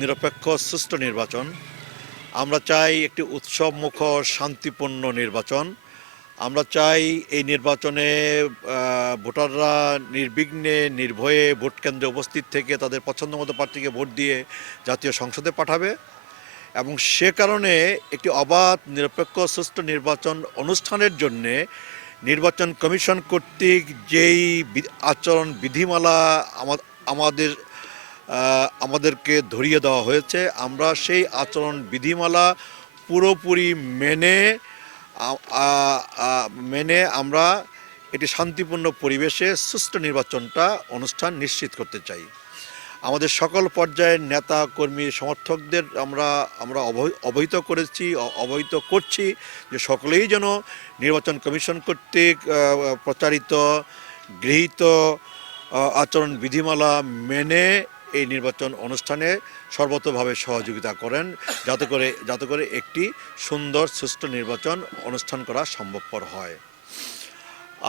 নিরপেক্ষ, সুষ্ঠু নির্বাচন। আমরা চাই একটি উৎসব মুখর শান্তিপূর্ণ নির্বাচন। আমরা চাই এই নির্বাচনে ভোটাররা নির্বিঘ্নে, নির্ভয়ে ভোট কেন্দ্রে উপস্থিত থেকে তাদের পছন্দ মতো প্রার্থীকে ভোট দিয়ে জাতীয় সংসদে পাঠাবে। এবং সে কারণে একটি অবাধ, নিরপেক্ষ, সুষ্ঠু নির্বাচন অনুষ্ঠানের জন্যে নির্বাচন কমিশন কর্তৃক যেই আচরণ বিধিমালা আমাদের আমাদেরকে ধরিয়ে দেওয়া হয়েছে। আমরা সেই আচরণ বিধিমালা পুরোপুরি মেনে মেনে আমরা এটি শান্তিপূর্ণ পরিবেশে সুষ্ঠু নির্বাচনটা অনুষ্ঠান নিশ্চিত করতে চাই। আমাদের সকল পর্যায়ের নেতা, কর্মী, সমর্থকদের আমরা আমরা অবহি- অবহিত করেছি অবহিত করছি যে সকলেই যেন নির্বাচন কমিশন কর্তৃক প্রচারিত, গৃহীত আচরণ বিধিমালা মেনে এই নির্বাচন অনুষ্ঠানে সর্বতভাবে সহযোগিতা করেন যাতে করে যাতে করে একটি সুন্দর সুষ্ঠু নির্বাচন অনুষ্ঠান করা সম্ভবপর হয়।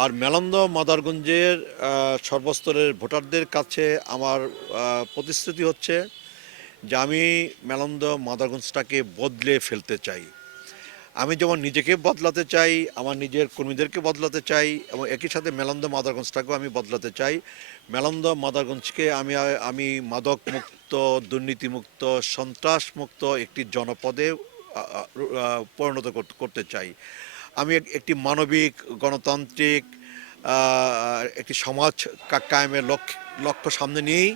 আর মেলন্দ মাদারগঞ্জের সর্বস্তরের ভোটারদের কাছে আমার প্রতিশ্রুতি হচ্ছে যে আমি মেলন্দ মাদারগঞ্জটাকে বদলে ফেলতে চাই। আমি যেমন নিজেকে বদলাতে চাই, আমার নিজের কর্মীদেরকে বদলাতে চাই, এবং একই সাথে মেলন্দ মাদারগঞ্জটাকেও আমি বদলাতে চাই। মেলন্দ মাদারগঞ্জকে আমি আমি মাদক মুক্ত দুর্নীতিমুক্ত সন্ত্রাস মুক্ত একটি জনপদে পরিণত করতে চাই। আমি একটি মানবিক, গণতান্ত্রিক একটি সমাজ কায়েমের লক্ষ্য লক্ষ্য সামনে নিয়েই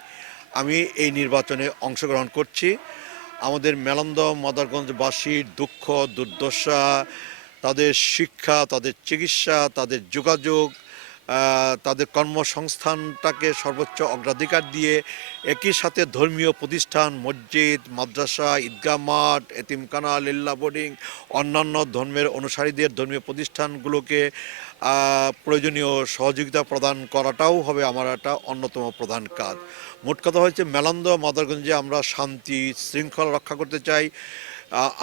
আমি এই নির্বাচনে অংশগ্রহণ করছি। আমাদের মেলন্দ মাদারগঞ্জবাসীর দুঃখ দুর্দশা তাদের শিক্ষা তাদের চিকিৎসা তাদের যোগাযোগ তাদের কর্মসংস্থানটাকে সর্বোচ্চ অগ্রাধিকার দিয়ে একই সাথে ধর্মীয় প্রতিষ্ঠান, মসজিদ, মাদ্রাসা, ঈদগাহ মাঠ, এতিমখানা, লিল্লা বোর্ডিং, অন্যান্য ধর্মের অনুসারীদের ধর্মীয় প্রতিষ্ঠানগুলোকে প্রয়োজনীয় সহযোগিতা প্রদান করাটাও হবে আমার একটা অন্যতম প্রধান কাজ। মোট কথা হয়েছে, মেলান্দ, মাদারগঞ্জে আমরা শান্তি, শৃঙ্খলা রক্ষা করতে চাই।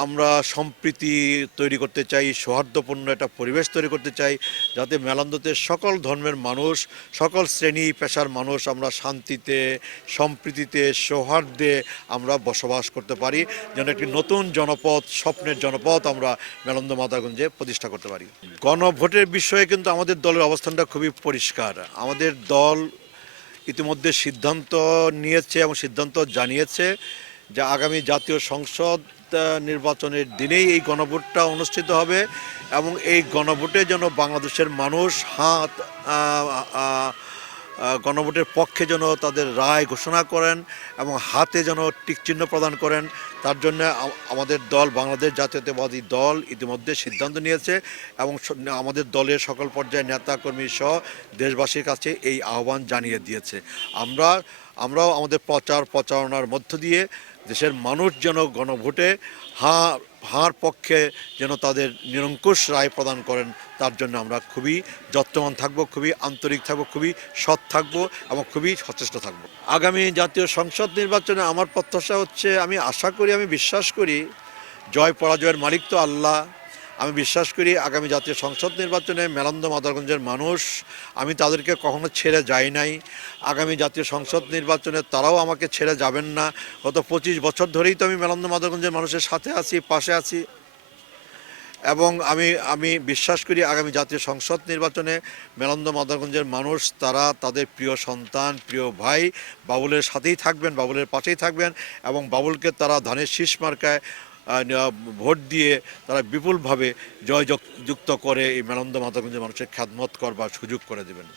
আমরা সম্প্রীতি তৈরি করতে চাই, সৌহার্দ্যপূর্ণ একটা পরিবেশ তৈরি করতে চাই, যাতে মেলান্দতে সকল ধর্মের মানুষ, সকল শ্রেণি পেশার মানুষ আমরা শান্তিতে, সম্প্রীতিতে, সৌহার্দ্যে আমরা বসবাস করতে পারি, যেন একটি নতুন জনপদ স্বপ্নের জনপদ আমরা মেলন্দ মাদারগঞ্জে প্রতিষ্ঠা করতে পারি। গণভোটের বিষয়ে কিন্তু আমাদের দলের অবস্থানটা খুবই পরিষ্কার। আমাদের দল ইতিমধ্যে সিদ্ধান্ত নিয়েছে এবং সিদ্ধান্ত জানিয়েছে যে আগামী জাতীয় সংসদ নির্বাচনের দিনেই এই গণভোটটা অনুষ্ঠিত হবে এবং এই গণভোটে যেন বাংলাদেশের মানুষ হাত গণভোটের পক্ষে যেন তাদের রায় ঘোষণা করেন এবং হাতে যেন টিকচিহ্ন প্রদান করেন, তার জন্য আমাদের দল, বাংলাদেশ জাতীয়তাবাদী দল ইতিমধ্যে সিদ্ধান্ত নিয়েছে এবং আমাদের দলের সকল পর্যায়ে নেতা কর্মী সহ দেশবাসীর কাছে এই আহ্বান জানিয়ে দিয়েছে। আমরা, আমরাও আমাদের প্রচার প্রচারণার মধ্য দিয়ে দেশের মানুষ যেন গণভোটে হাঁ হার পক্ষে যেন তাদের নিরঙ্কুশ রায় প্রদান করেন, তার জন্য আমরা খুবই যত্নবান থাকব, খুবই আন্তরিক থাকব, খুবই সৎ থাকব এবং খুবই সচেষ্ট থাকব। আগামী জাতীয় সংসদ নির্বাচনে আমার প্রত্যাশা হচ্ছে, আমি আশা করি, আমি বিশ্বাস করি, জয় পরাজয়ের মালিক তো আল্লাহ। আমি বিশ্বাস করি আগামী জাতীয় সংসদ নির্বাচনে মেলান্দ মাদারগঞ্জের মানুষ, আমি তাদেরকে কখনো ছেড়ে যাই নাই। আগামী জাতীয় সংসদ নির্বাচনে তারাও আমাকে ছেড়ে যাবেন না। গত পঁচিশ বছর ধরেই তো আমি মেলান্দ মাদারগঞ্জের মানুষের সাথে আছি, পাশে আছি। এবং আমি আমি বিশ্বাস করি আগামী জাতীয় সংসদ নির্বাচনে মেলন্দ মাদারগঞ্জের মানুষ, তারা তাদের প্রিয় সন্তান, প্রিয় ভাই বাবুলের সাথেই থাকবেন, বাবুলের পাশেই থাকবেন এবং বাবুলকে তারা ধানের শীষ মার্কায় ভোট দিয়ে তারা বিপুলভাবে জয় যুক্ত করে এই মেলন্দ মাধবগঞ্জের মানুষের খ্যাতমত করবার সুযোগ করে দেবেন।